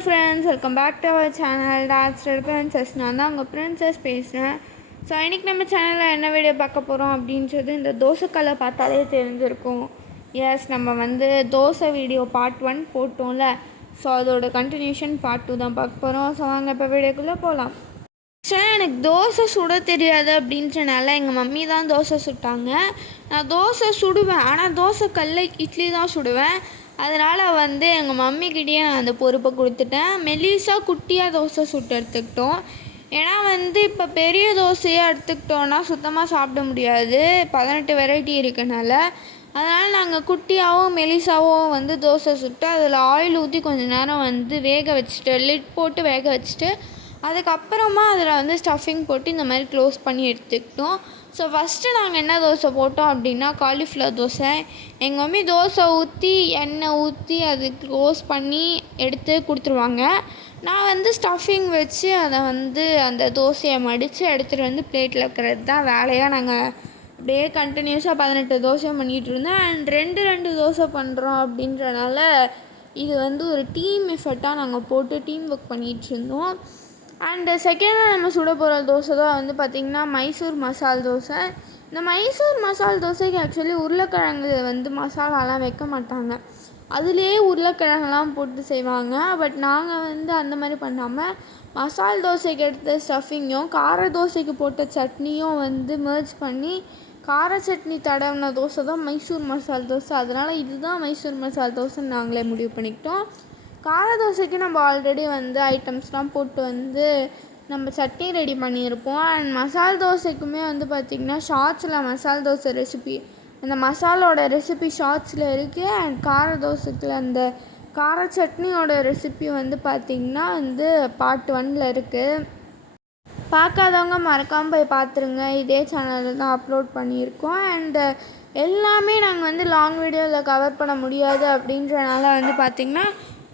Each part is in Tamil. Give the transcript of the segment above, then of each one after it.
friends, welcome back to our channel That's Red Princess. நான் தான் உங்கள் பிரின்சஸ் பேசுகிறேன். ஸோ இன்றைக்கி நம்ம சேனலில் என்ன வீடியோ பார்க்க போகிறோம் அப்படின்றது இந்த தோசைக்கல்லை பார்த்தாலே தெரிஞ்சிருக்கும். எஸ், நம்ம வந்து தோசை வீடியோ பார்ட் 1 போட்டோம்ல. ஸோ அதோட கண்டினியூஷன் பார்ட் 2 தான் பார்க்க போகிறோம். ஸோ வாங்க இப்போ வீடியோக்குள்ளே போகலாம். ஆக்சுவலாக எனக்கு தோசை சுட தெரியாது அப்படின்றனால எங்கள் மம்மி தான் தோசை சுட்டாங்க. நான் தோசை சுடுவேன், ஆனால் தோசை கல்லை இட்லி தான் சுடுவேன். அதனால் வந்து எங்கள் மம்மிக்கிட்டேயே நான் அந்த பொறுப்பை கொடுத்துட்டேன். மெலிசாக குட்டியாக தோசை சுட்டு எடுத்துக்கிட்டோம். ஏன்னா வந்து இப்போ பெரிய தோசையாக எடுத்துக்கிட்டோன்னா சுத்தமாக சாப்பிட முடியாது, 18 வெரைட்டி இருக்கனால. அதனால் நாங்கள் குட்டியாகவும் மெலிசாவும் வந்து தோசை சுட்டு அதில் ஆயில் ஊற்றி கொஞ்சம் நேரம் வந்து வேக வச்சுட்டு, லிட் போட்டு வேக வச்சுட்டு, அதுக்கப்புறமா அதில் வந்து ஸ்டஃபிங் போட்டு இந்த மாதிரி க்ளோஸ் பண்ணி எடுத்துக்கிட்டோம். ஸோ ஃபஸ்ட்டு நாங்கள் என்ன தோசை போட்டோம் அப்படின்னா காலிஃப்ளவர் தோசை. எங்கள் மம்மி தோசை ஊற்றி எண்ணெய் ஊற்றி அது க்ளோஸ் பண்ணி எடுத்து கொடுத்துருவாங்க. நான் வந்து ஸ்டஃபிங் வச்சு அதை வந்து அந்த தோசையை மடித்து எடுத்துகிட்டு வந்து பிளேட்டில் வைக்கிறது தான் வேலையாக. நாங்கள் அப்படியே கண்டினியூஸாக 18 தோசை பண்ணிகிட்டு இருந்தேன். அண்ட் ரெண்டு தோசை பண்ணுறோம் அப்படின்றனால இது வந்து ஒரு டீம் எஃபர்ட்டாக நாங்கள் போட்டு டீம் ஒர்க் பண்ணிகிட்டு இருந்தோம். அண்டு செகண்டாக நம்ம சுட போகிற தோசை தான் வந்து பார்த்திங்கன்னா மைசூர் மசால் தோசை. இந்த மைசூர் மசால் தோசைக்கு ஆக்சுவலி உருளைக்கிழங்கு வந்து மசாலாலாம் வைக்க மாட்டாங்க, அதுலேயே உருளைக்கிழங்கெல்லாம் போட்டு செய்வாங்க. பட் நாங்கள் வந்து அந்த மாதிரி பண்ணாமல் மசால் தோசைக்கு எடுத்த ஸ்டஃபிங்கும் கார தோசைக்கு போட்ட சட்னியும் வந்து மெர்ஜ் பண்ணி கார சட்னி தடவின தோசை தான் மைசூர் மசால் தோசை. அதனால் இதுதான் மைசூர் மசால் தோசைன்னு நாங்களே முடிவு பண்ணிக்கிட்டோம். கார தோசைக்கு நம்ம ஆல்ரெடி வந்து ஐட்டம்ஸ்லாம் போட்டு வந்து நம்ம சட்னி ரெடி பண்ணியிருப்போம். அண்ட் மசால் தோசைக்குமே வந்து பார்த்திங்கன்னா ஷார்ட்ஸில் மசால் தோசை ரெசிபி, அந்த மசாலோட ரெசிபி ஷார்ட்ஸில் இருக்குது. அண்ட் கார தோசைக்கு அந்த கார சட்னியோட ரெசிபி வந்து பார்த்திங்கன்னா வந்து பார்ட் 1ல் இருக்குது. பார்க்காதவங்க மறக்காமல் போய் பார்த்துருங்க, இதே சேனலில் தான் அப்லோட் பண்ணியிருக்கோம். அண்டு எல்லாமே நாங்கள் வந்து லாங் வீடியோவில் கவர் பண்ண முடியாது அப்படின்றனால வந்து பார்த்திங்கன்னா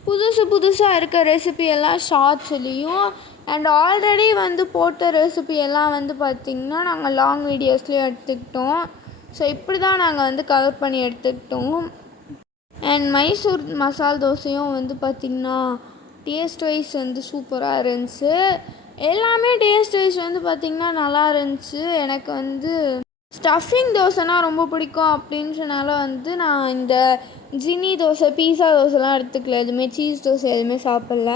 புதுசாக இருக்க ரெசிபி எல்லாம் ஷார்ட்ஸ்லேயும் அண்ட் ஆல்ரெடி வந்து போட்ட ரெசிபி எல்லாம் வந்து பார்த்திங்கன்னா நாங்கள் லாங் வீடியோஸ்லேயும் எடுத்துக்கிட்டோம். ஸோ இப்படி தான் நாங்கள் வந்து கவர் பண்ணி எடுத்துக்கிட்டோம். அண்ட் மைசூர் மசால் தோசையும் வந்து பார்த்திங்கன்னா டேஸ்ட் வைஸ் வந்து சூப்பராக இருந்துச்சு. எல்லாமே டேஸ்ட் வைஸ் வந்து பார்த்திங்கன்னா நல்லா இருந்துச்சு. எனக்கு வந்து ஸ்டஃபிங் தோசைனா ரொம்ப பிடிக்கும் அப்படின்றனால வந்து நான் இந்த ஜினி தோசை, பீஸா தோசைலாம் எடுத்துக்கல, எதுவுமே சீஸ் தோசை எதுவுமே சாப்பிடல.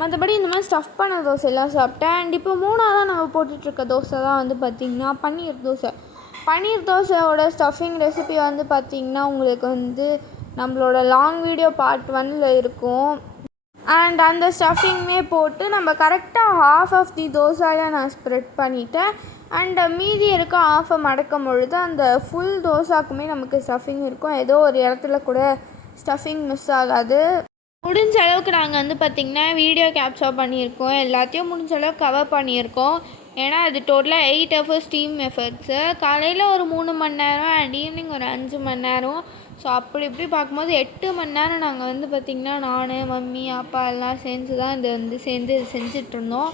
மற்றபடி இந்த மாதிரி ஸ்டஃப் பண்ண தோசையெல்லாம் சாப்பிட்டேன். அண்ட் இப்போ மூணாவதாக நம்ம போட்டுட்ருக்க தோசை தான் வந்து பார்த்திங்கன்னா பன்னீர் தோசை. பன்னீர் தோசையோட ஸ்டஃபிங் ரெசிபி வந்து பார்த்திங்கன்னா உங்களுக்கு வந்து நம்மளோட லாங் வீடியோ பார்ட் 1ல் இருக்கும். அண்ட் அந்த ஸ்டஃபிங்குமே போட்டு நம்ம கரெக்டாக ஹாஃப் ஆஃப் தி தோசையில் நான் ஸ்ப்ரெட் பண்ணிவிட்டேன். அண்ட் மீதி இருக்க ஆஃபை மடக்கும் பொழுது அந்த ஃபுல் தோசாக்குமே நமக்கு ஸ்டஃபிங் இருக்கும். ஏதோ ஒரு இடத்துல கூட ஸ்டஃபிங் மிஸ் ஆகாது. முடிஞ்ச அளவுக்கு நாங்கள் வந்து பார்த்திங்கன்னா வீடியோ கேப்சர் பண்ணியிருக்கோம், எல்லாத்தையும் முடிஞ்ச அளவுக்கு கவர் பண்ணியிருக்கோம். ஏன்னா அது டோட்டலாக 8 ஹவர்ஸ் டீம் எஃபர்ட்ஸு. காலையில் ஒரு 3 மணி நேரம் அண்ட் ஈவினிங் ஒரு 5 மணி நேரம். ஸோ அப்படி இப்படி பார்க்கும்போது 8 மணி நேரம் நாங்கள் வந்து பார்த்திங்கன்னா நான், மம்மி, அப்பா எல்லாம் சேர்ந்து தான் இது வந்து சேர்ந்து செஞ்சிட்ருந்தோம்.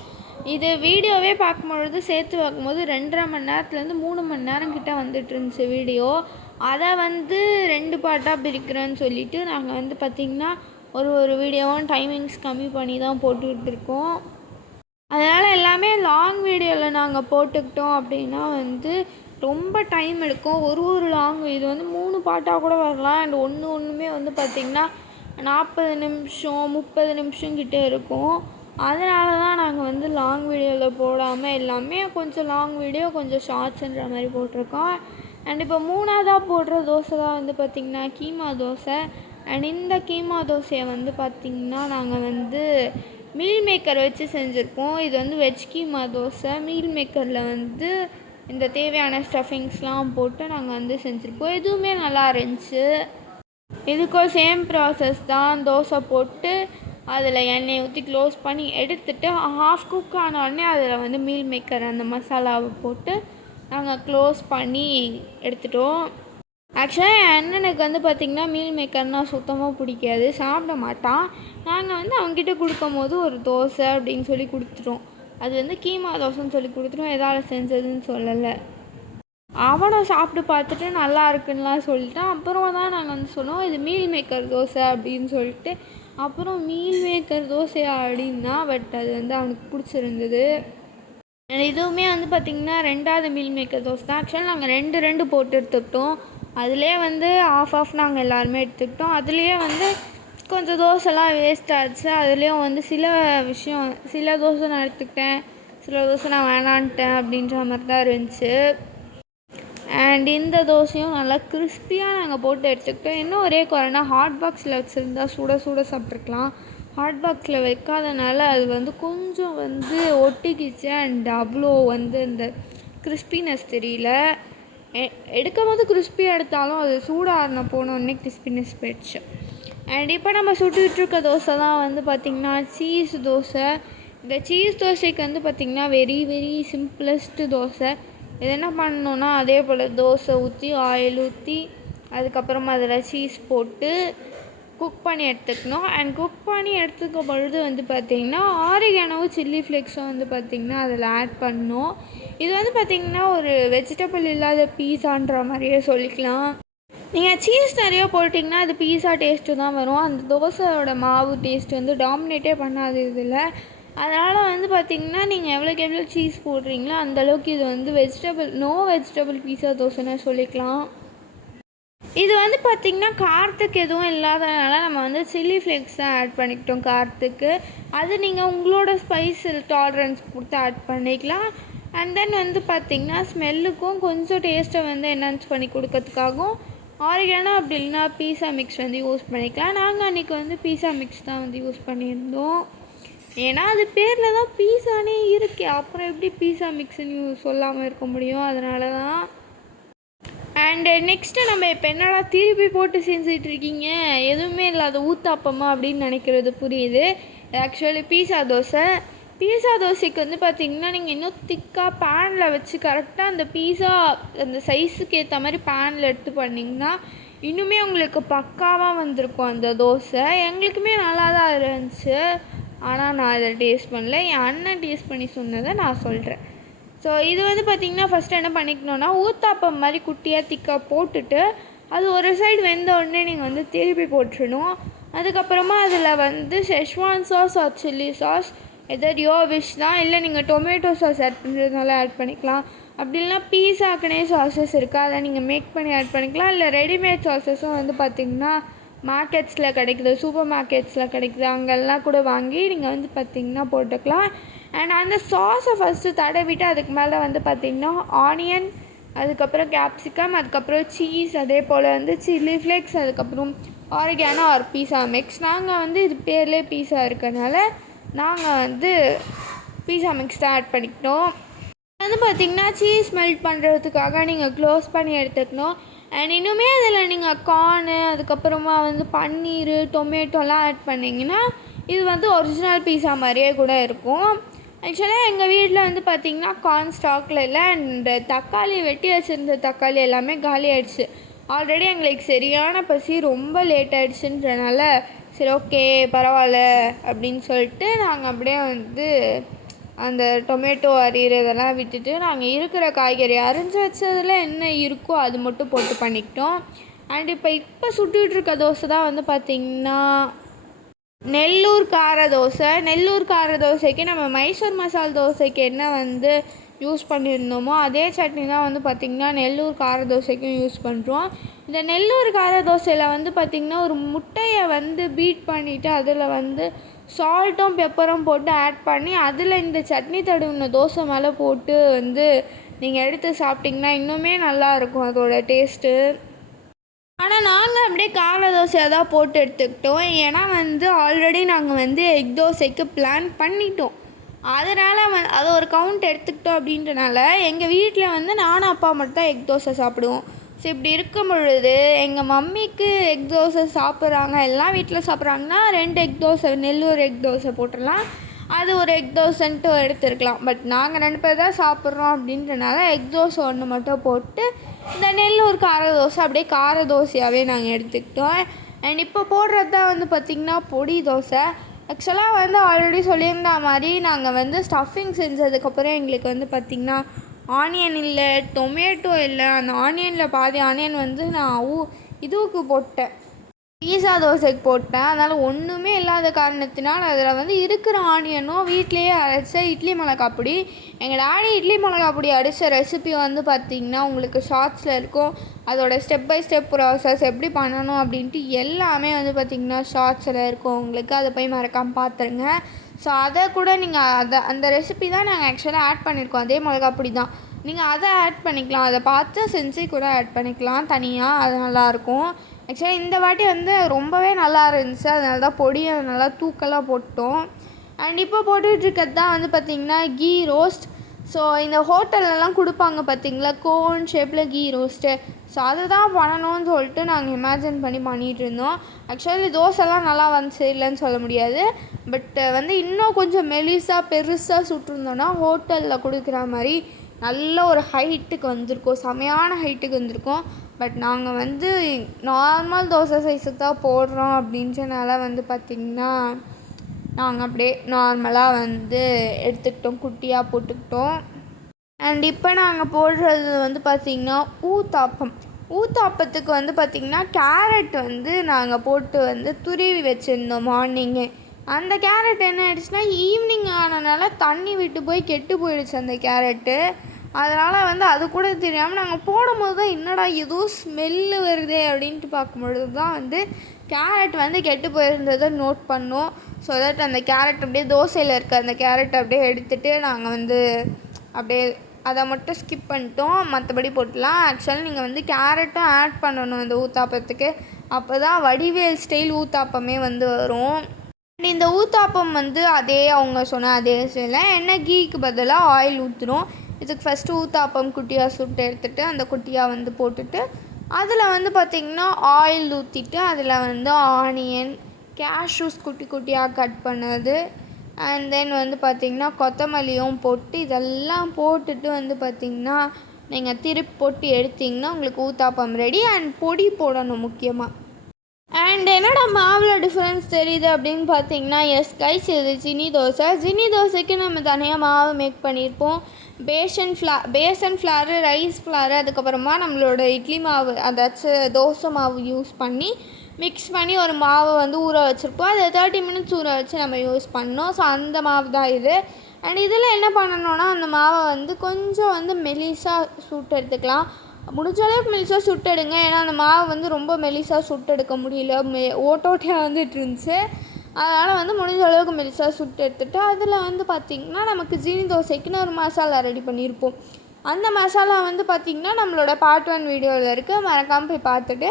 இது வீடியோவே பார்க்கும்பொழுது சேர்த்து பார்க்கும்போது 2.5 மணி நேரத்துலேருந்து 3 மணி நேரம் கிட்டே வந்துட்டு இருந்துச்சு வீடியோ. அதை வந்து 2 பார்ட்டாக பிரிக்கிறேன்னு சொல்லிவிட்டு நாங்கள் வந்து பார்த்திங்கன்னா ஒரு வீடியோவும் டைமிங்ஸ் கம்மி பண்ணி தான் போட்டுக்கிட்டு இருக்கோம். அதனால் எல்லாமே லாங் வீடியோவில் நாங்கள் போட்டுக்கிட்டோம் அப்படின்னா வந்து ரொம்ப டைம் எடுக்கும். ஒரு லாங் இது வந்து 3 பார்ட்டாக கூட வரலாம். அண்ட் ஒன்றுமே வந்து பார்த்திங்கன்னா 40 நிமிஷம் 30 நிமிஷம் கிட்டே இருக்கும். அதனால தான் நாங்கள் வந்து லாங் வீடியோவில் போடாமல் எல்லாமே கொஞ்சம் லாங் வீடியோ கொஞ்சம் ஷார்ட்ஸுன்ற மாதிரி போட்டிருக்கோம். அண்ட் இப்போ மூணாவதாக போடுற தோசை தான் வந்து பார்த்திங்கன்னா கீமா தோசை. அண்ட் இந்த கீமா தோசையை வந்து பார்த்திங்கன்னா நாங்கள் வந்து மீல் மேக்கர் வச்சு செஞ்சுருப்போம். இது வந்து வெஜ் கீமா தோசை. மீல் மேக்கரில் வந்து இந்த தேவையான ஸ்டஃபிங்ஸ்லாம் போட்டு நாங்கள் வந்து செஞ்சுருப்போம். எதுவுமே நல்லா இருந்துச்சு. இதுக்கும் சேம் ப்ராசஸ் தான். தோசை போட்டு அதில் எண்ணெய் ஊற்றி க்ளோஸ் பண்ணி எடுத்துகிட்டு ஹாஃப் குக் ஆன உடனே அதில் வந்து மீல் மேக்கர் அந்த மசாலாவை போட்டு நாங்கள் க்ளோஸ் பண்ணி எடுத்துட்டோம். ஆக்சுவலாக என் அண்ணனுக்கு வந்து பார்த்திங்கன்னா மீல் மேக்கர்னால் சுத்தமாக பிடிக்காது, சாப்பிட மாட்டான். நாங்கள் வந்து அவங்ககிட்ட கொடுக்கும் போது ஒரு தோசை அப்படின்னு சொல்லி கொடுத்துட்டோம். அது வந்து கீமா தோசைன்னு சொல்லி கொடுத்துட்டோம், எதால் செஞ்சதுன்னு சொல்லலை. அவனும் சாப்பிட்டு பார்த்துட்டு நல்லா இருக்குன்னுலாம் சொல்லிட்டான். அப்புறம் தான் நாங்கள் வந்து சொன்னோம் இது மீல் மேக்கர் தோசை அப்படின்னு சொல்லிட்டு. அப்புறம் மீல் மேக்கர் தோசையா அப்படின்னா, பட் அது வந்து அவனுக்கு பிடிச்சிருந்தது. இதுவுமே வந்து பார்த்திங்கன்னா 2வது மீல் மேக்கர் தோசை தான். ஆக்சுவலாக நாங்கள் 2 போட்டு எடுத்துக்கிட்டோம். அதுலேயே வந்து ஆஃப் நாங்கள் எல்லாருமே எடுத்துக்கிட்டோம். அதுலேயே வந்து கொஞ்சம் தோசைலாம் வேஸ்ட் ஆச்சு. அதுலேயும் வந்து சில தோசை நான் எடுத்துக்கிட்டேன், சில தோசை நான் வேணான்ட்டேன் அப்படின்ற மாதிரி தான் இருந்துச்சு. அண்ட் இந்த தோசையும் நல்லா கிறிஸ்பியாக நாங்கள் போட்டு எடுத்துக்கிட்டோம். இன்னும் ஒரே குறைனா ஹாட் பாக்ஸில் வச்சுருந்தா சுட சாப்பிட்ருக்கலாம். ஹாட் பாக்ஸில் வைக்காதனால அது வந்து கொஞ்சம் வந்து ஒட்டிக்கிச்சு. அண்ட் அவ்வளோ வந்து இந்த கிறிஸ்பினஸ் தெரியல. எடுக்கும் போது கிறிஸ்பியாக எடுத்தாலும் அது சூடாறின போனோடனே கிறிஸ்பினஸ் போயிடுச்சு. அண்ட் இப்போ நம்ம சுட்டுக்கிட்டுருக்க தோசை தான் வந்து பார்த்திங்கன்னா சீஸ் தோசை. இந்த சீஸ் தோசைக்கு வந்து பார்த்திங்கன்னா வெரி சிம்பிளஸ்ட்டு தோசை. இது என்ன பண்ணணுன்னா, அதே போல் தோசை ஊற்றி ஆயில் ஊற்றி அதுக்கப்புறமா அதில் சீஸ் போட்டு குக் பண்ணி எடுத்துக்கணும். அண்ட் குக் பண்ணி எடுத்துக்கும் பொழுது வந்து பார்த்திங்கன்னா ஆரிகானோவும் சில்லி ஃப்ளேக்ஸும் வந்து பார்த்திங்கன்னா அதில் ஆட் பண்ணணும். இது வந்து பார்த்திங்கன்னா ஒரு வெஜிடபிள் இல்லாத பீஸான்ற மாதிரியே சொல்லிக்கலாம். நீங்கள் சீஸ் நிறையா போட்டிங்கன்னா அது பீஸா டேஸ்ட்டு தான் வரும். அந்த தோசையோட மாவு டேஸ்ட் வந்து டாமினேட்டே பண்ணாது இதில். அதனால் வந்து பார்த்திங்கன்னா நீங்கள் எவ்வளோக்கு எவ்வளோ சீஸ் போடுறீங்களோ அந்தளவுக்கு இது வந்து வெஜிடபிள் பீஸா தோசைன்னு சொல்லிக்கலாம். இது வந்து பார்த்திங்கன்னா காரத்துக்கு எதுவும் இல்லாதனால நம்ம வந்து சில்லி ஃப்ளேக்ஸ் தான் ஆட் பண்ணிக்கிட்டோம் காரத்துக்கு. அது நீங்கள் உங்களோட ஸ்பைஸ் டாலரன்ஸ் கொடுத்து ஆட் பண்ணிக்கலாம். அண்ட் தென் வந்து பார்த்திங்கன்னா ஸ்மெல்லுக்கும் கொஞ்சம் டேஸ்ட்டை வந்து என்ஹான்ஸ் பண்ணி கொடுக்கறதுக்காகவும் ஆரிகானோ அப்படி இல்லைனா பீஸா மிக்ஸ் வந்து யூஸ் பண்ணிக்கலாம். நாங்கள் அன்றைக்கி வந்து பீஸா மிக்ஸ் தான் வந்து யூஸ் பண்ணியிருந்தோம். ஏன்னா அது பேரில் தான் பீஸானே இருக்கே, அப்புறம் எப்படி பீஸா மிக்ஸ்ன்னு சொல்லாமல் இருக்க முடியும். அதனால தான். அண்டு நெக்ஸ்ட்டு நம்ம இப்போ என்னடா திருப்பி போட்டு செஞ்சிட்ருக்கீங்க, எதுவுமே இல்லாத ஊத்தாப்பமா அப்படின்னு நினைக்கிறது புரியுது. ஆக்சுவலி பீஸா தோசைக்கு வந்து பார்த்திங்கன்னா நீங்கள் இன்னும் திக்காக பேனில் வச்சு கரெக்டாக அந்த பீஸா அந்த சைஸுக்கு ஏற்ற மாதிரி பேனில் எடுத்து பண்ணிங்கன்னா இன்னுமே உங்களுக்கு பக்காவாக வந்திருக்கும் அந்த தோசை. எங்களுக்குமே நல்லா தான் இருந்துச்சு. ஆனால் நான் அதை டேஸ்ட் பண்ணல, என் அண்ணன் டேஸ்ட் பண்ணி சொன்னதை நான் சொல்கிறேன். ஸோ இது வந்து பார்த்திங்கன்னா ஃபஸ்ட்டு என்ன பண்ணிக்கணுன்னா, ஊத்தாப்பம் மாதிரி குட்டியாக திக்காக போட்டுட்டு அது ஒரு சைடு வெந்த உடனே நீங்கள் வந்து திருப்பி போட்டுடணும். அதுக்கப்புறமா அதில் வந்து schezwan sauce or chilli sauce either your wish தான். இல்லை நீங்கள் டொமேட்டோ சாஸ் ஆட் பண்ணுறதுனால ஆட் பண்ணிக்கலாம். அப்படி இல்லைனா பீஸாக்குனே சாஸஸ் இருக்குது, அதை நீங்கள் மேக் பண்ணி ஆட் பண்ணிக்கலாம். இல்லை ரெடிமேட் சாஸஸும் வந்து பார்த்திங்கன்னா மார்க்கெட்ஸில் கிடைக்குது, சூப்பர் மார்க்கெட்ஸில் கிடைக்குது, அங்கெல்லாம் கூட வாங்கி நீங்கள் வந்து பார்த்திங்கன்னா போட்டுக்கலாம். அண்ட் அந்த சாஸை ஃபஸ்ட்டு தடவிட்டு அதுக்கு மேலே வந்து பார்த்திங்கன்னா ஆனியன், அதுக்கப்புறம் கேப்சிகம், அதுக்கப்புறம் சீஸ், அதே போல் வந்து சில்லி ஃப்ளேக்ஸ், அதுக்கப்புறம் ஆரிகானோ ஆர் பீஸா மிக்ஸ். நாங்கள் வந்து இது பேர்லேயே பீஸா இருக்கனால நாங்கள் வந்து பீஸா மிக்ஸ் தான் ஆட் பண்ணிக்கிட்டோம். வந்து பார்த்திங்கன்னா சீஸ் மெல்ட் பண்ணுறதுக்காக நீங்கள் க்ளோஸ் பண்ணி எடுத்துக்கணும். அண்ட் இன்னுமே அதில் நீங்கள் கார்னு, அதுக்கப்புறமா வந்து பன்னீர், டொமேட்டோலாம் ஆட் பண்ணிங்கன்னா இது வந்து ஒரிஜினல் பீஸா மாதிரியே கூட இருக்கும். ஆக்சுவலாக எங்கள் வீட்டில் வந்து பார்த்திங்கன்னா கார்ன் ஸ்டாக்கில் இல்லை. அண்ட் தக்காளி வெட்டி வச்சுருந்த தக்காளி எல்லாமே காலி ஆகிடுச்சு. ஆல்ரெடி எங்களுக்கு சரியான பசி, ரொம்ப லேட் ஆகிடுச்சுன்றனால சரி ஓகே பரவாயில்ல அப்படின்னு சொல்லிட்டு நாங்கள் அப்படியே வந்து அந்த டொமேட்டோ இதெல்லாம் விட்டுட்டு நாங்கள் இருக்கிற காய்கறி அரிஞ்சு வச்சதில் என்ன இருக்கோ அது மட்டும் போட்டு பண்ணிக்கிட்டோம். அண்ட் இப்போ சுட்டுட்ருக்க தோசை தான் வந்து பார்த்திங்கன்னா நெல்லூர் கார தோசைக்கு நம்ம மைசூர் மசால் தோசைக்கு என்ன வந்து யூஸ் பண்ணியிருந்தோமோ அதே சட்னி தான் வந்து பார்த்திங்கன்னா நெல்லூர் கார தோசைக்கும் யூஸ் பண்ணுறோம். இந்த நெல்லூர் கார தோசையில் வந்து பார்த்திங்கன்னா ஒரு முட்டையை வந்து பீட் பண்ணிவிட்டு அதில் வந்து சால்ட்டும் பெப்பரும் போட்டு ஆட் பண்ணி அதில் இந்த சட்னி தடவின தோசை மேலே போட்டு வந்து நீங்கள் எடுத்து சாப்பிட்டிங்கன்னா இன்னுமே நல்லாயிருக்கும் அதோட டேஸ்ட்டு. ஆனால் நாங்கள் அப்படியே கார தோசையாக தான் போட்டு எடுத்துக்கிட்டோம். ஏன்னா வந்து ஆல்ரெடி நாங்கள் வந்து எக் தோசைக்கு பிளான் பண்ணிட்டோம். அதனால் அதை ஒரு கவுண்ட் எடுத்துக்கிட்டோம். அப்படின்றனால எங்கள் வீட்டில் வந்து நானும் அப்பா மட்டும் தான் எக் தோசை சாப்பிடுவோம். ஸோ இப்படி இருக்கும் பொழுது எங்கள் மம்மிக்கு எக் தோசை சாப்பிட்றாங்க, எல்லாம் வீட்டில் சாப்பிட்றாங்கன்னா 2 எக் தோசை, நெல்லூர் எக் தோசை போட்டுடலாம். அது ஒரு எக் தோசைன்ட்டு எடுத்துருக்கலாம். பட் நாங்கள் 2 பேர் தான் சாப்பிட்றோம் அப்படின்றனால எக் தோசை 1 மட்டும் போட்டு இந்த நெல்லூர் கார தோசை அப்படியே கார தோசையாகவே நாங்கள் எடுத்துக்கிட்டோம். அண்ட் இப்போ போடுறது தான் வந்து பார்த்திங்கன்னா பொடி தோசை. ஆக்சுவலாக வந்து ஆல்ரெடி சொல்லியிருந்த மாதிரி நாங்கள் வந்து ஸ்டஃபிங் செஞ்சதுக்கப்புறம் எங்களுக்கு வந்து பார்த்திங்கன்னா ஆனியன் இல்லை, டொமேட்டோ இல்லை. அந்த ஆனியனில் பாதி ஆனியன் வந்து நான் இதுவுக்கு போட்டேன், பீஸா தோசைக்கு போட்டேன். அதனால் ஒன்றுமே இல்லாத காரணத்தினால் அதில் வந்து இருக்கிற ஆனியனும் வீட்டிலேயே அரைச்ச இட்லி மிளகா பொடி. எங்கள் டாடி இட்லி மிளகா பொடி அடித்த ரெசிபி வந்து பார்த்திங்கன்னா உங்களுக்கு ஷார்ட்ஸில் இருக்கும். அதோட ஸ்டெப் பை ஸ்டெப் ப்ராசஸ் எப்படி பண்ணணும் அப்படின்ட்டு எல்லாமே வந்து பார்த்திங்கன்னா ஷார்ட்ஸில் இருக்கும் உங்களுக்கு. அதை போய் மறக்காமல் பார்த்துருங்க. ஸோ அதை கூட நீங்கள் அந்த ரெசிபி தான் நாங்கள் ஆக்சுவலாக ஆட் பண்ணியிருக்கோம். அதே மிளகா பொடி தான். நீங்கள் அதை ஆட் பண்ணிக்கலாம். அதை பார்த்து செஞ்சு கூட ஆட் பண்ணிக்கலாம் தனியாக. அது நல்லாயிருக்கும். ஆக்சுவலாக இந்த வாட்டி வந்து ரொம்பவே நல்லா இருந்துச்சு. அதனால தான் பொடியை நல்லா தூக்கலாக போட்டோம். அண்ட் இப்போ போட்டுட்ருக்கிறது தான் வந்து பார்த்திங்கன்னா கீ ரோஸ்ட். ஸோ இந்த ஹோட்டல்லலாம் கொடுப்பாங்க பார்த்திங்களா, கோன் ஷேப்பில் கீ ரோஸ்ட்டு. ஸோ அது தான் பண்ணணும்னு சொல்லிட்டு நாங்கள் இமேஜின் பண்ணி பண்ணிகிட்ருந்தோம். ஆக்சுவலி தோசைலாம் நல்லா வந்துச்சு, இல்லைன்னு சொல்ல முடியாது. பட் வந்து இன்னும் கொஞ்சம் மெலிசாக பெருசாக சுட்டிருந்தோன்னா ஹோட்டலில் கொடுக்குற மாதிரி நல்ல ஒரு ஹைட்டுக்கு வந்திருக்கும், செமையான ஹைட்டுக்கு வந்திருக்கும். பட் நாங்கள் வந்து நார்மல் தோசை சைஸுக்கு தான் போடுறோம் அப்படின்றனால வந்து பார்த்திங்கன்னா நாங்கள் அப்படியே நார்மலாக வந்து எடுத்துக்கிட்டோம், குட்டியாக போட்டுக்கிட்டோம். அண்ட் இப்போ நாங்கள் போடுறது வந்து பார்த்திங்கன்னா ஊத்தாப்பத்துக்கு வந்து பார்த்திங்கன்னா கேரட் வந்து நாங்கள் போட்டு வந்து துருவி வச்சுருந்தோம் மார்னிங்கே. அந்த கேரட் என்ன ஆயிடுச்சுன்னா ஈவினிங் ஆனதுனால தண்ணி விட்டு போய் கெட்டு போயிடுச்சு அந்த கேரட்டு. அதனால் வந்து அது கூட தெரியாமல் நாங்கள் போடும்போது தான் என்னடா ஏதோ ஸ்மெல்லு வருதே அப்படின்ட்டு பார்க்கும்பொழுது தான் வந்து கேரட் வந்து கெட்டு போயிருந்ததை நோட் பண்ணோம். ஸோ தட் அந்த கேரட் அப்படியே தோசையில் இருக்க அந்த கேரட் அப்படியே எடுத்துகிட்டு நாங்கள் வந்து அப்படியே அதை மட்டும் ஸ்கிப் பண்ணிட்டோம், மற்றபடி போட்டலாம். ஆக்சுவலாக நீங்கள் வந்து கேரட்டும் ஆட் பண்ணணும் இந்த ஊத்தாப்பத்துக்கு. அப்போ தான் வடிவேல் ஸ்டைல் ஊத்தாப்பமே வந்து வரும். இந்த ஊத்தாப்பம் வந்து அதே அவங்க சொன்ன அதே ஸ்டைலில் எண்ணெய் கீக்கு பதிலாக ஆயில் ஊற்றுறோம். இதுக்கு ஃபஸ்ட்டு ஊத்தாப்பம் குட்டியாக சுட்டு எடுத்துகிட்டு அந்த குட்டியாக வந்து போட்டுட்டு அதில் வந்து பார்த்திங்கன்னா ஆயில் ஊற்றிட்டு அதில் வந்து ஆனியன், கேஷ்யூஸ் குட்டி குட்டியாக கட் பண்ணது, அண்ட் தென் வந்து பார்த்திங்கன்னா கொத்தமல்லியும் போட்டு இதெல்லாம் போட்டுட்டு வந்து பார்த்திங்கன்னா நீங்கள் திருப்பி போட்டு எடுத்திங்கன்னா உங்களுக்கு ஊத்தாப்பம் ரெடி. அண்ட் பொடி போடணும் முக்கியமாக. அண்ட் என்னடா மாவில் டிஃப்ரென்ஸ் தெரியுது அப்படின்னு பார்த்தீங்கன்னா, எஸ் கைஸ், இது ஜினி தோசை. ஜினி தோசைக்கு நம்ம தனியாக மாவு மேக் பண்ணியிருப்போம். பேசன் ஃப்ளாரு, ரைஸ் ஃப்ளாரு, அதுக்கப்புறமா நம்மளோட இட்லி மாவு, அதாச்சும் தோசை மாவு யூஸ் பண்ணி மிக்ஸ் பண்ணி ஒரு மாவை வந்து ஊற வச்சுருப்போம். அதை 30 மினிட்ஸ் ஊற வச்சு நம்ம யூஸ் பண்ணோம். ஸோ அந்த மாவு தான் இது. அண்ட் இதில் என்ன பண்ணணுன்னா அந்த மாவை வந்து கொஞ்சம் வந்து மெலிசாக சுட்டு எடுத்துக்கலாம். முடிஞ்ச அளவுக்கு மெலிசாக சுட்டெடுங்க. ஏன்னா அந்த மாவு வந்து ரொம்ப மெலிசாக சுட்டெடுக்க முடியல, ஓட்டையாக வந்துட்டு இருந்துச்சு. அதனால் வந்து முடிஞ்ச அளவுக்கு மெலிசாக சுட்டு எடுத்துகிட்டு அதில் வந்து பார்த்திங்கன்னா நமக்கு ஜீனி தோசைக்குன்னு ஒரு மசாலா ரெடி பண்ணியிருப்போம். அந்த மசாலா வந்து பார்த்திங்கன்னா நம்மளோட பார்ட் 1 வீடியோவில் இருக்குது, மறக்காமல் போய் பார்த்துட்டு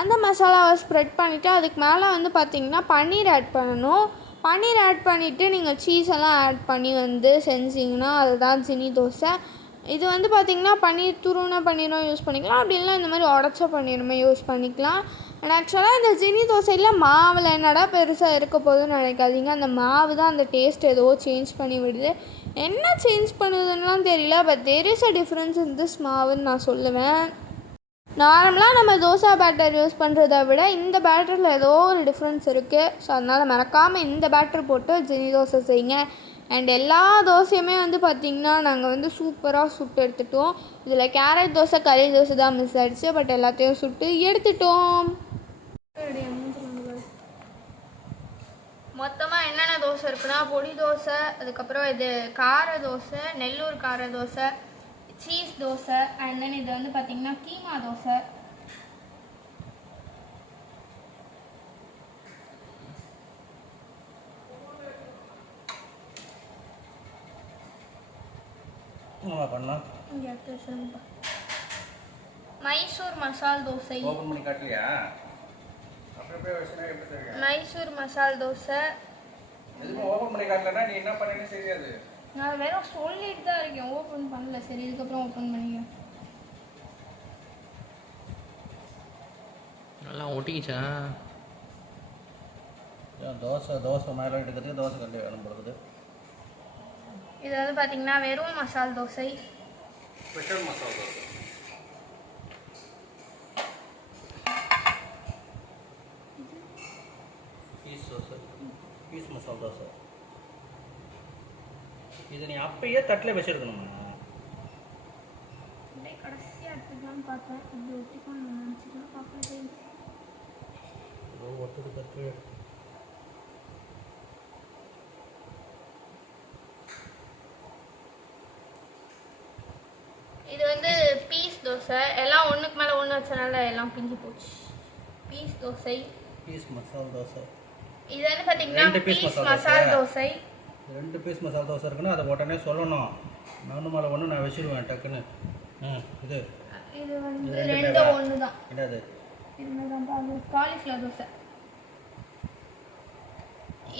அந்த மசாலாவை ஸ்ப்ரெட் பண்ணிவிட்டு அதுக்கு மேலே வந்து பார்த்திங்கன்னா பன்னீர் ஆட் பண்ணணும். பன்னீர் ஆட் பண்ணிவிட்டு நீங்கள் சீஸ் எல்லாம் ஆட் பண்ணி வந்து செஞ்சிங்கன்னா அதுதான் ஜினி தோசை. இது வந்து பார்த்திங்கன்னா பன்னீர் துருவின பன்னீரும் யூஸ் பண்ணிக்கலாம், அப்படி இல்லை இந்த மாதிரி உடச்ச பன்னீருமே யூஸ் பண்ணிக்கலாம். அண்ட் ஆக்சுவலாக இந்த ஜினி தோசையில் மாவில் என்னடா பெருசாக இருக்க போதுன்னு நினைக்காதீங்க. அந்த மாவு தான் அந்த டேஸ்ட் ஏதோ சேஞ்ச் பண்ணி விடுது. என்ன சேஞ்ச் பண்ணுதுன்னெலாம் தெரியல, but there is a difference in this மாவுன்னு நான் சொல்லுவேன். நார்மலாக நம்ம தோசை பேட்டர் யூஸ் பண்ணுறத விட இந்த பேட்டரில் ஏதோ ஒரு டிஃப்ரென்ஸ் இருக்குது. ஸோ அதனால் மறக்காமல் இந்த பேட்டர் போட்டு ஜினி தோசை செய்யுங்க. அண்ட் எல்லா தோசையுமே வந்து பார்த்திங்கன்னா நாங்கள் வந்து சூப்பராக சுட்டு எடுத்துட்டோம். இதில் கேரட் தோசை, கறி தோசை தான் மிஸ் ஆகிடுச்சு, பட் எல்லாத்தையும் சுட்டு எடுத்துட்டோம். மொத்தமாக என்னென்ன தோசை இருக்குன்னா, பொடி தோசை, அதுக்கப்புறம் இது கார தோசை, நெல்லூர் கார dosa, cheese dosa, and then இது வந்து பார்த்திங்கன்னா கீமா தோசை. பண்ணலாம் மைசூர் மசால் தோசை. ஓபன் பண்ணி காட்டலையா? அப்படியே வச்சனா எப்படி தெரியும்? மைசூர் மசால் தோசை. எதுவும் ஓபன் பண்ணி காட்டலனா நீ என்ன பண்ணேன்னு தெரியாது. நான் வேற சொல்லிட்டு தான் இருக்கேன், ஓபன் பண்ணல. சரி, இதுக்கு அப்புறம் ஓபன் பண்ணிக்கிறேன். நல்லா ஒட்டிக்கிச்சா? தோசை மேலே எடுக்கிறதுக்கு தோசை கல்லு வேணும் போடுறது. இது வந்து பார்த்தீங்கன்னா வெறும் மசால் தோசை, ஸ்பெஷல் மசால் தோசை. பீஸ் தோசை, பீஸ் மசால் தோசை. இதை நீ அப்பயே தட்டில் வச்சிருக்கணுமா? அப்படியே கடைசியாக எடுத்துக்கலான்னு பார்த்தேன், இப்படி ஒட்டிக்கணும் நினச்சிக்கலாம். பார்க்கலாம். ஒருத்தர் கற்று இது வந்து பீஸ் தோசை, எல்லாம் ஒன்றுக்கு மேலே ஒன்று வச்சனால எல்லாம் பிஞ்சு போச்சு. பீஸ் தோசை, பீஸ் மசால் தோசை. இது வந்து பார்த்தீங்கன்னா பீஸ் மசால் தோசை. 2 பீஸ் மசால் தோசை இருக்குன்னா அதை உடனே சொல்லணும். நானும் மேலே ஒன்று நான் வச்சுருவேன் டக்குன்னு. இது இது வந்து 2 ஒன்று தான். என்னது? காலிஃப்ளவர் தோசை.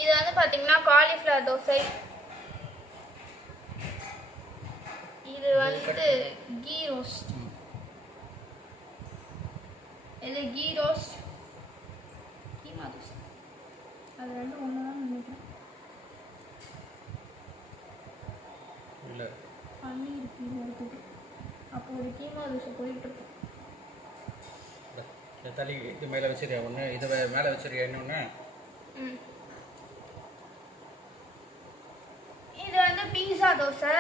இது வந்து பார்த்தீங்கன்னா காலிஃப்ளவர் தோசை. இது வந்து கீ ரோஸ்ட். இது கீ ரோஸ்ட், கீமா தோசை. அது 2 ஒன்று தான் நினைக்கிறேன். இல்லை பன்னீர் கீமா இருக்குது. அப்போ ஒரு கீமா தோசை போயிட்டு இருக்கும். தள்ளி இது மேலே வச்சிருக்கியா ஒன்று, இதை மேலே வச்சிருக்கியா இன்னொன்று. இது வந்து பீஸா தோசை.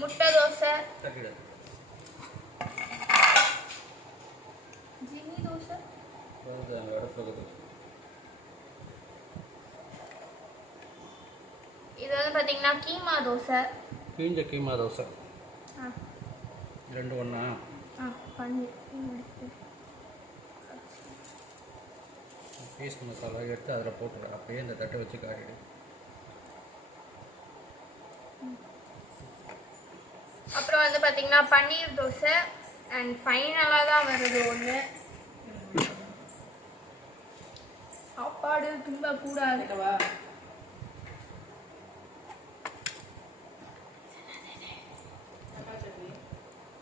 முட்டை தோசை, ஜினி தோசை. இது வந்து பார்த்தீங்கன்னா கீமா தோசை. கிழிஞ்ச கீமா தோசை 2 ஒன்றா. பன்னீர் பீஸ் மசாலா எடுத்து அதில் போட்டுடு, அப்படியே இந்த தட்டை வச்சு காட்டிடு. அப்புறம் வந்து பார்த்தீங்கன்னா பன்னீர் தோசை. அண்ட் ஃபைனலாக தான் வருது ஒன்று. சாப்பாடு தும்ப கூடாது.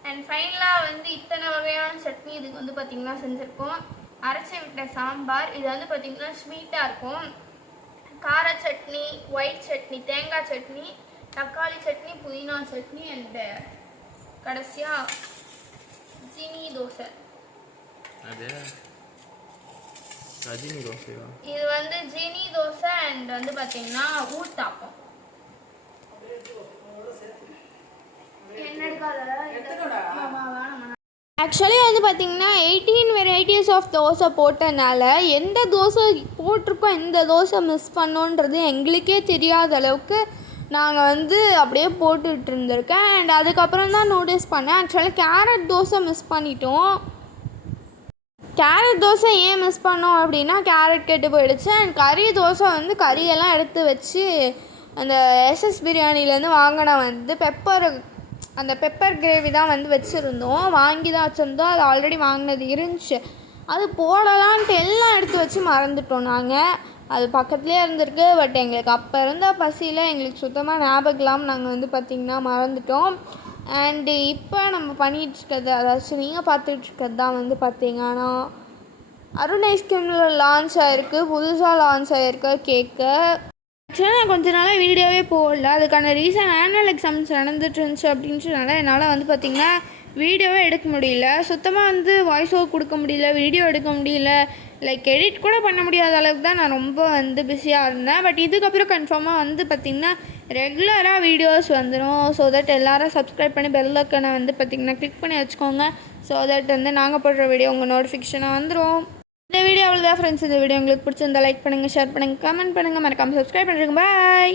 அண்ட் ஃபைனலாக வந்து இத்தனை வகையான சட்னி இதுக்கு வந்து பார்த்திங்கன்னா செஞ்சுருக்கோம். அரைச்சி விட்ட சாம்பார். இது வந்து பார்த்திங்கன்னா ஸ்வீட்டாக இருக்கும். கார சட்னி, ஒயிட் சட்னி, தேங்காய் சட்னி, தக்காளி சட்னி, புதினா சட்னி, அண்ட் கடைசியாக ஜீனி தோசை. அது ரஜினி தோசையா? இது வந்து ஜீனி தோசை அண்ட் வந்து பார்த்தீங்கன்னா ஊத்தாப்பம். ஆக்சுவலி வந்து பார்த்தீங்கன்னா 18 வெரைட்டிஸ் ஆஃப் தோசை போட்டனால எந்த தோசை போட்டிருக்கோம், எந்த தோசை மிஸ் பண்ணோன்றது எங்களுக்கே தெரியாத அளவுக்கு நாங்கள் வந்து அப்படியே போட்டுட்டு இருந்திருக்கேன். அண்ட் அதுக்கப்புறம் தான் நோட்டீஸ் பண்ணேன், ஆக்சுவலி கேரட் தோசை மிஸ் பண்ணிட்டோம். கேரட் தோசை ஏன் மிஸ் பண்ணோம் அப்படின்னா கேரட் கெட்டு போயிடுச்சு. அண்ட் கறி தோசை வந்து கறியெல்லாம் எடுத்து வச்சு அந்த எஸ்எஸ் பிரியாணிலேருந்து வாங்கின வந்து அந்த பெப்பர் கிரேவி தான் வந்து வச்சுருந்தோம். வாங்கி தான் வச்சுருந்தோம். அது ஆல்ரெடி வாங்கினது இருந்துச்சு. அது போடலான்ட்டு எல்லாம் எடுத்து வச்சு மறந்துட்டோம் நாங்கள். அது பக்கத்துலேயே இருந்திருக்கு. பட் எங்களுக்கு அப்போ இருந்த பசியில் எங்களுக்கு சுத்தமாக ஞாபகம் இல்லாமல் நாங்கள் வந்து பார்த்திங்கன்னா மறந்துட்டோம். அண்டு இப்போ நம்ம பண்ணிகிட்ருக்கிறது, அதாச்சும் நீங்கள் பார்த்துட்ருக்கிறது தான் வந்து பார்த்திங்கன்னா அருண் ஐஸ்கிரீமில் லான்ச் ஆகிருக்கு, புதுசாக லான்ச் ஆகிருக்கு கேக்கு. ஆக்சுவலாக நான் கொஞ்ச நாளாக வீடியோவே போடல. அதுக்கான ரீசன் ஆனுவல் எக்ஸாம்ஸ் நடந்துட்டு இருந்துச்சு அப்படின்றனால என்னால் வந்து பார்த்திங்கன்னா வீடியோவே எடுக்க முடியல. சுத்தமாக வந்து வாய்ஸ் ஓவர் கொடுக்க முடியல, வீடியோ எடுக்க முடியல, லைக் எடிட் கூட பண்ண முடியாத அளவுக்கு தான் நான் ரொம்ப வந்து பிஸியாக இருந்தேன். பட் இதுக்கப்புறம் கன்ஃபார்மாக வந்து பார்த்திங்கன்னா ரெகுலராக வீடியோஸ் வந்துடும். ஸோ தட் எல்லோரும் சப்ஸ்கிரைப் பண்ணி பெல் ஐக்கனை வந்து பார்த்திங்கன்னா கிளிக் பண்ணி வச்சுக்கோங்க. ஸோ தட் வந்து நாங்கள் போடுற வீடியோ உங்கள் நோட்டிஃபிகேஷனாக வந்துடும். இந்த வீடியோ அவ்வளோதான் ஃப்ரெண்ட்ஸ். இந்த வீடியோ உங்களுக்கு பிடிச்சிருந்தா லைக் பண்ணுங்கள், ஷேர் பண்ணுங்கள், கமெண்ட் பண்ணுங்கள், மறக்காமல் சப்ஸ்கிரைப் பண்ணுறேங்க. பாய்.